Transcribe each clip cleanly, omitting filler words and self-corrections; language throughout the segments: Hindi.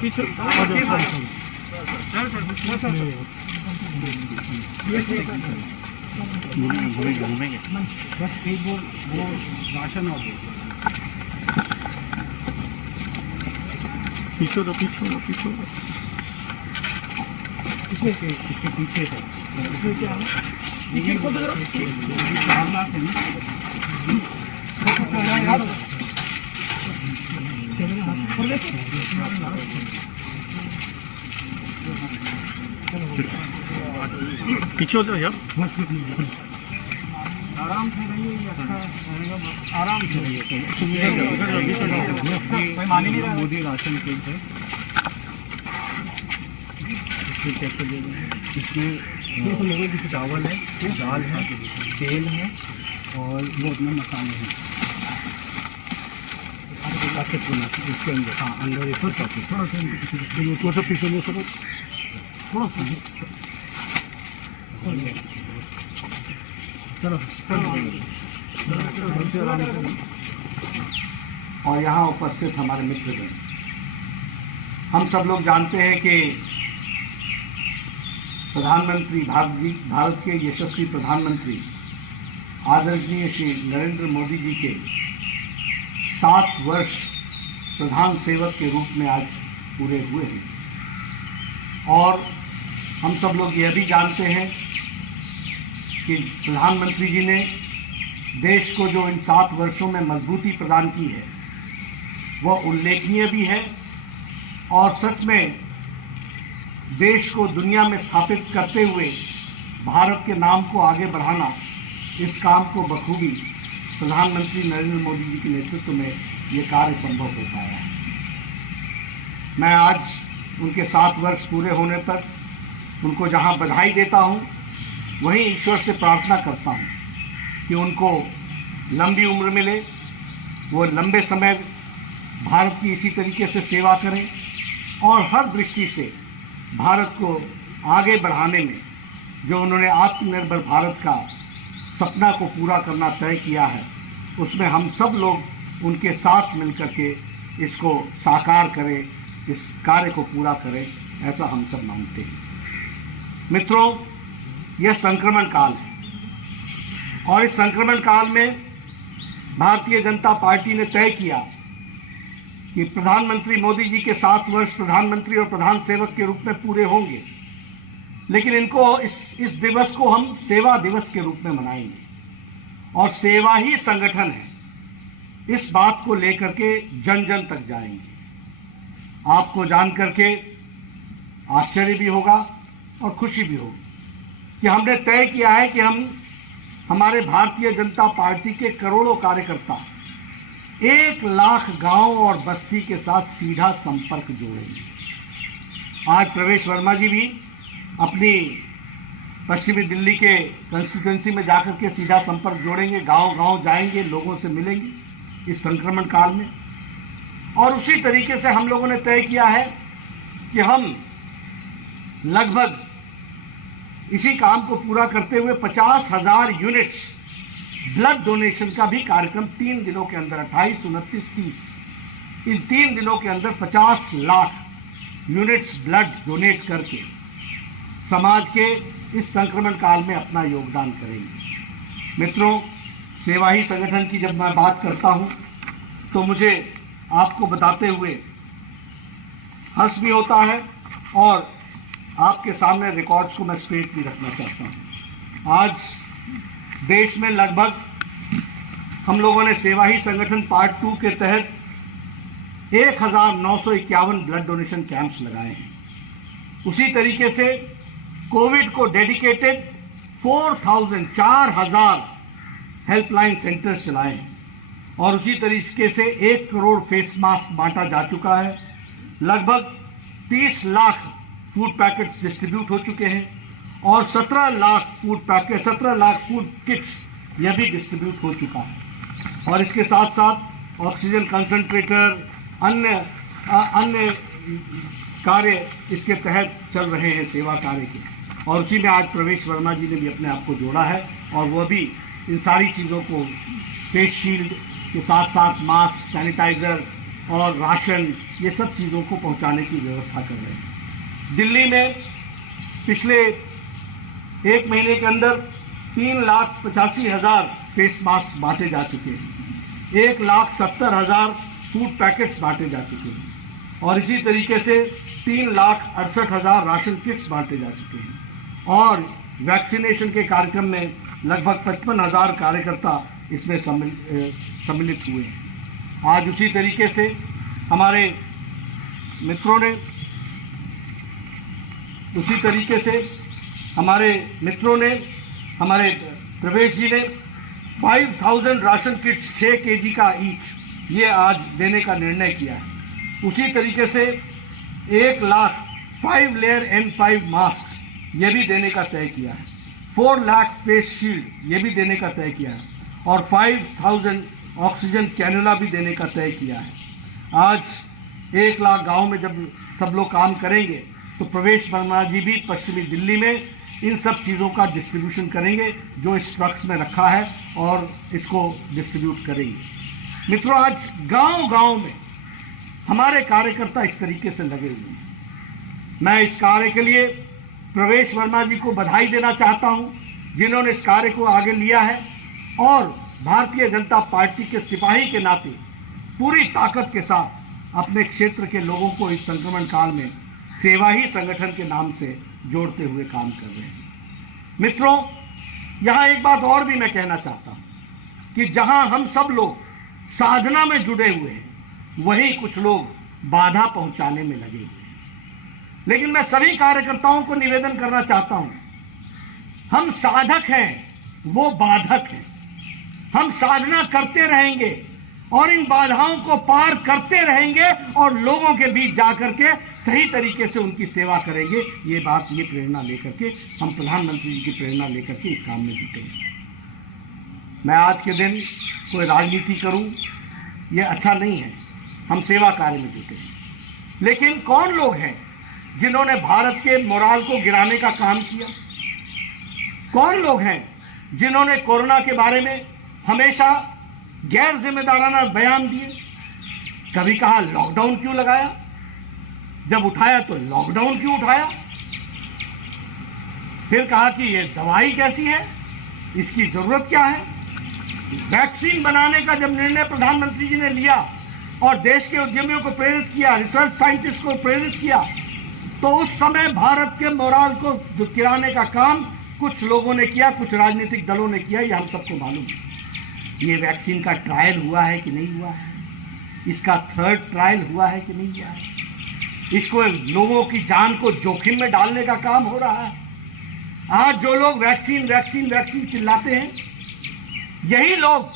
पीछे घूमेंगे बस एक वो राशन और पीछे इसके पीछे है इसमें क्या है ये 4 लाख है पीछे हो जाओ यार आराम से रहिए आराम से रहिए मोदी राशन के इसमें चावल है दाल है तेल है और वो अपने मसाले हैं इसके अंदर हाँ अंदर थोड़ा सा पीछे थोड़ा सा और यहाँ उपस्थित हमारे मित्रगण, हम सब लोग जानते हैं कि प्रधानमंत्री भारत के यशस्वी प्रधानमंत्री आदरणीय श्री नरेंद्र मोदी जी के 7 वर्ष प्रधान सेवक के रूप में आज पूरे हुए हैं। और हम सब लोग यह भी जानते हैं कि प्रधानमंत्री जी ने देश को जो इन 7 वर्षों में मजबूती प्रदान की है वह उल्लेखनीय भी है और सच में देश को दुनिया में स्थापित करते हुए भारत के नाम को आगे बढ़ाना, इस काम को बखूबी प्रधानमंत्री नरेंद्र मोदी जी के नेतृत्व में ये कार्य संभव हो पाया है। मैं आज उनके 7 वर्ष पूरे होने पर उनको जहां बधाई देता हूं, वहीं ईश्वर से प्रार्थना करता हूं कि उनको लंबी उम्र मिले, वो लंबे समय भारत की इसी तरीके से सेवा करें और हर दृष्टि से भारत को आगे बढ़ाने में जो उन्होंने आत्मनिर्भर भारत का सपना को पूरा करना तय किया है, उसमें हम सब लोग उनके साथ मिलकर के इसको साकार करें, इस कार्य को पूरा करें, ऐसा हम सब मानते हैं। मित्रों, यह संक्रमण काल है और इस संक्रमण काल में भारतीय जनता पार्टी ने तय किया कि प्रधानमंत्री मोदी जी के 7 वर्ष प्रधानमंत्री और प्रधान सेवक के रूप में पूरे होंगे, लेकिन इनको इस दिवस को हम सेवा दिवस के रूप में मनाएंगे और सेवा ही संगठन है, इस बात को लेकर के जन जन तक जाएंगे। आपको जान करके आश्चर्य भी होगा और खुशी भी होगी कि हमने तय किया है कि हम हमारे भारतीय जनता पार्टी के करोड़ों कार्यकर्ता 1 लाख गांव और बस्ती के साथ सीधा संपर्क जोड़ेंगे। आज प्रवेश वर्मा जी भी अपनी पश्चिमी दिल्ली के कंस्टिट्यूएंसी में जाकर के सीधा संपर्क जोड़ेंगे, गांव-गांव जाएंगे, लोगों से मिलेंगे इस संक्रमण काल में। और उसी तरीके से हम लोगों ने तय किया है कि हम लगभग इसी काम को पूरा करते हुए 50,000 यूनिट्स ब्लड डोनेशन का भी कार्यक्रम 3 दिनों के अंदर 28, 29, 30 इन 3 दिनों के अंदर 50 लाख यूनिट्स ब्लड डोनेट करके समाज के इस संक्रमण काल में अपना योगदान करेंगे। मित्रों, सेवा ही संगठन की जब मैं बात करता हूं तो मुझे आपको बताते हुए हर्ष भी होता है और आपके सामने रिकॉर्ड्स को मैं स्ट्रेट भी रखना चाहता हूं। आज देश में लगभग हम लोगों ने सेवा ही संगठन पार्ट 2 के तहत 1951 ब्लड डोनेशन कैंप्स लगाए हैं। उसी तरीके से कोविड को डेडिकेटेड 4,000 हेल्पलाइन सेंटर्स चलाए हैं और उसी तरीके से 1 करोड़ फेस मास्क बांटा जा चुका है। लगभग 30 लाख फूड पैकेट्स डिस्ट्रीब्यूट हो चुके हैं और 17 लाख फूड किट्स यह भी डिस्ट्रीब्यूट हो चुका है। और इसके साथ साथ ऑक्सीजन कंसंट्रेटर, अन्य कार्य इसके तहत चल रहे हैं, सेवा कार्य के, और उसी में आज प्रवेश वर्मा जी ने भी अपने आप को जोड़ा है और वह भी इन सारी चीज़ों को, फेस शील्ड के साथ साथ मास्क, सैनिटाइज़र और राशन, ये सब चीज़ों को पहुंचाने की व्यवस्था कर रहे हैं। दिल्ली में पिछले 1 महीने के अंदर 3,85,000 फेस मास्क बांटे जा चुके हैं, 1,70,000 फूड पैकेट्स बांटे जा चुके हैं और इसी तरीके से 3,68,000 राशन किट्स बांटे जा चुके हैं और वैक्सीनेशन के कार्यक्रम में लगभग 55,000 कार्यकर्ता इसमें सम्मिलित हुए हैं। आज उसी तरीके से हमारे मित्रों ने हमारे प्रवेश जी ने 5,000 राशन किट्स 6 kg का ईच ये आज देने का निर्णय किया है। उसी तरीके से 1 लाख 5 लेयर N5 मास्क ये भी देने का तय किया है, 4 लाख फेस शील्ड ये भी देने का तय किया है और 5,000 ऑक्सीजन कैनुला भी देने का तय किया है। आज 1 लाख गांव में जब सब लोग काम करेंगे तो प्रवेश वर्मा जी भी पश्चिमी दिल्ली में इन सब चीज़ों का डिस्ट्रीब्यूशन करेंगे जो इस ट्रक्स में रखा है और इसको डिस्ट्रीब्यूट करेंगे। मित्रों, आज गांव-गांव में हमारे कार्यकर्ता इस तरीके से लगे हुए हैं। मैं इस कार्य के लिए प्रवेश वर्मा जी को बधाई देना चाहता हूं, जिन्होंने इस कार्य को आगे लिया है और भारतीय जनता पार्टी के सिपाही के नाते पूरी ताकत के साथ अपने क्षेत्र के लोगों को इस संक्रमण काल में सेवा ही संगठन के नाम से जोड़ते हुए काम कर रहे हैं। मित्रों, यहाँ एक बात और भी मैं कहना चाहता हूँ कि जहाँ हम सब लोग साधना में जुड़े हुए हैं, वहीं कुछ लोग बाधा पहुंचाने में लगे हुए हैं। लेकिन मैं सभी कार्यकर्ताओं को निवेदन करना चाहता हूं, हम साधक हैं, वो बाधक हैं। हम साधना करते रहेंगे और इन बाधाओं को पार करते रहेंगे और लोगों के बीच जाकर के सही तरीके से उनकी सेवा करेंगे। ये प्रेरणा लेकर के हम प्रधानमंत्री जी की प्रेरणा लेकर के इस काम में जुटे हैं। मैं आज के दिन कोई राजनीति करूं, ये अच्छा नहीं है। हम सेवा कार्य में जुटे हैं। लेकिन कौन लोग हैं जिन्होंने भारत के मोराल को गिराने का काम किया? कौन लोग हैं जिन्होंने कोरोना के बारे में हमेशा गैर जिम्मेदाराना बयान दिए? कभी कहा लॉकडाउन क्यों लगाया, जब उठाया तो लॉकडाउन क्यों उठाया, फिर कहा कि ये दवाई कैसी है, इसकी जरूरत क्या है। वैक्सीन बनाने का जब निर्णय प्रधानमंत्री जी ने लिया और देश के उद्यमियों को प्रेरित किया, रिसर्च साइंटिस्ट को प्रेरित किया, तो उस समय भारत के मोराल को गिराने का काम कुछ लोगों ने किया, कुछ राजनीतिक दलों ने किया। ये हम सबको मालूम है। ये वैक्सीन का ट्रायल हुआ है कि नहीं हुआ है, इसका 3rd ट्रायल हुआ है कि नहीं हुआ है, इसको लोगों की जान को जोखिम में डालने का काम हो रहा है। आज जो लोग वैक्सीन वैक्सीन वैक्सीन चिल्लाते हैं, यही लोग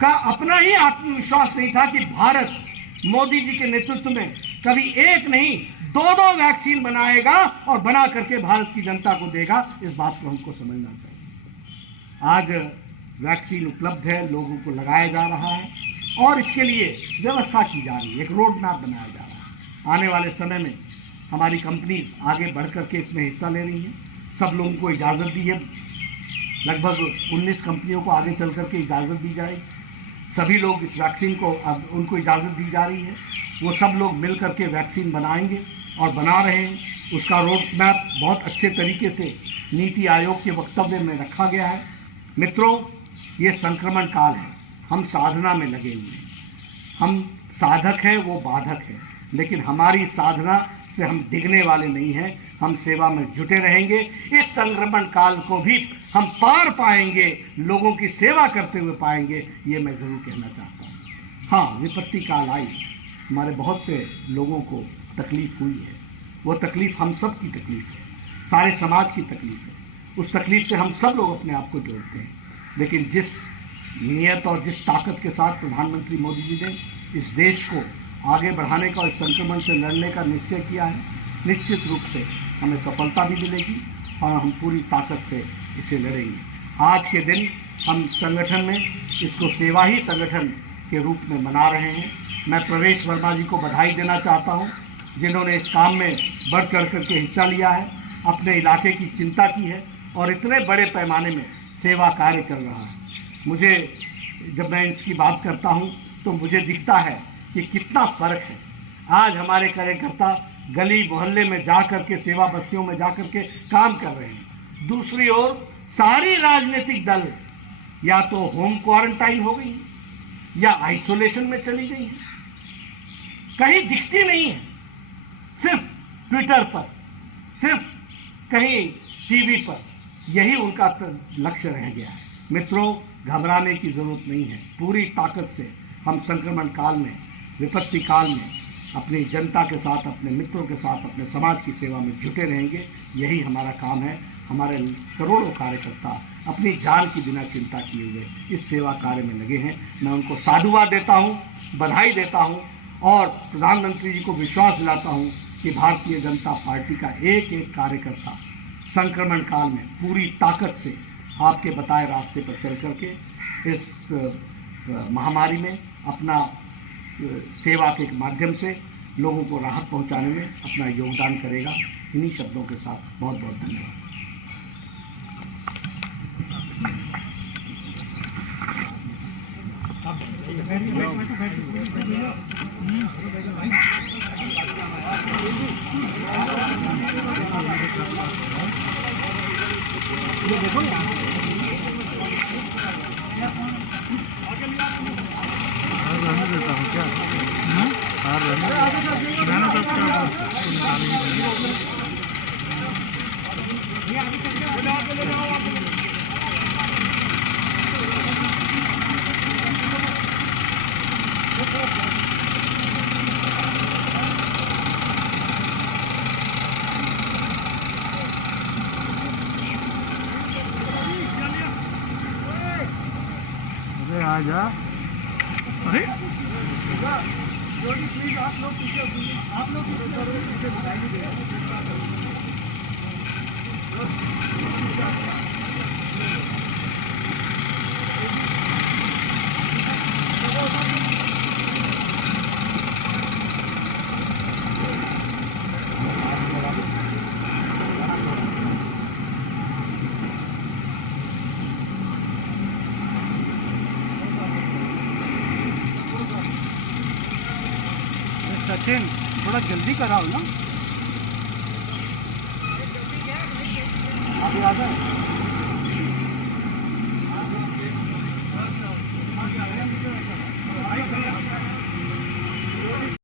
का अपना ही आत्मविश्वास नहीं था कि भारत मोदी जी के नेतृत्व में कभी एक नहीं 2 वैक्सीन बनाएगा और बना करके भारत की जनता को देगा। इस बात को हमको समझना चाहिए। आज वैक्सीन उपलब्ध है, लोगों को लगाया जा रहा है और इसके लिए व्यवस्था की जा रही है, एक रोड मैप बनाया जा रहा है। आने वाले समय में हमारी कंपनीज आगे बढ़ करके इसमें हिस्सा ले रही हैं। सब लोगों को इजाज़त दी है, लगभग 19 कंपनियों को आगे चल करके इजाज़त दी जाएगी। सभी लोग इस वैक्सीन को अब उनको इजाज़त दी जा रही है, वो सब लोग मिल करके वैक्सीन बनाएंगे और बना रहे हैं। उसका रोड मैप बहुत अच्छे तरीके से नीति आयोग के वक्तव्य में रखा गया है। मित्रों, ये संक्रमण काल है, हम साधना में लगे हुए हैं। हम साधक हैं, वो बाधक हैं, लेकिन हमारी साधना से हम डिगने वाले नहीं हैं। हम सेवा में जुटे रहेंगे। इस संक्रमण काल को भी हम पार पाएंगे, लोगों की सेवा करते हुए पाएंगे, ये मैं ज़रूर कहना चाहता हूँ। हाँ, विपत्ति काल आई, हमारे बहुत से लोगों को तकलीफ़ हुई है। वो तकलीफ़ हम सब की तकलीफ़ है, सारे समाज की तकलीफ़ है। उस तकलीफ़ से हम सब लोग अपने आप को जोड़ते हैं। लेकिन जिस नियत और जिस ताकत के साथ प्रधानमंत्री मोदी जी ने इस देश को आगे बढ़ाने का और इस संक्रमण से लड़ने का निश्चय किया है, निश्चित रूप से हमें सफलता भी मिलेगी और हम पूरी ताकत से इसे लड़ेंगे। आज के दिन हम संगठन में इसको सेवा ही संगठन के रूप में मना रहे हैं। मैं प्रवेश वर्मा जी को बधाई देना चाहता हूं जिन्होंने इस काम में बढ़ चढ़ करके हिस्सा लिया है, अपने इलाके की चिंता की है और इतने बड़े पैमाने में सेवा कार्य चल रहा है। मुझे जब मैं इसकी बात करता हूँ तो मुझे दिखता है कि कितना फ़र्क है। आज हमारे कार्यकर्ता गली मोहल्ले में जा कर के, सेवा बस्तियों में जा कर के काम कर रहे हैं। दूसरी ओर सारी राजनीतिक दल या तो होम क्वारंटाइन हो गई या आइसोलेशन में चली गई है, कहीं दिखती नहीं है। सिर्फ ट्विटर पर, सिर्फ कहीं टीवी पर, यही उनका लक्ष्य रह गया है। मित्रों, घबराने की जरूरत नहीं है। पूरी ताकत से हम संक्रमण काल में, विपत्ति काल में अपनी जनता के साथ, अपने मित्रों के साथ, अपने समाज की सेवा में जुटे रहेंगे। यही हमारा काम है। हमारे करोड़ों कार्यकर्ता अपनी जान की बिना चिंता किए हुए इस सेवा कार्य में लगे हैं। मैं उनको साधुवाद देता हूँ, बधाई देता हूँ और प्रधानमंत्री जी को विश्वास दिलाता हूँ कि भारतीय जनता पार्टी का एक एक कार्यकर्ता संक्रमण काल में पूरी ताकत से आपके बताए रास्ते पर चल करके इस महामारी में अपना सेवा के माध्यम से लोगों को राहत पहुंचाने में अपना योगदान करेगा। इन्हीं शब्दों के साथ बहुत बहुत धन्यवाद। ये देखो यार, रहने देता हूँ क्या? रहने आ जा। अरे प्लीज आप लोग पीछे बताई दीजिए। सचिन, थोड़ा जल्दी कराओ ना। अभी आ जाए।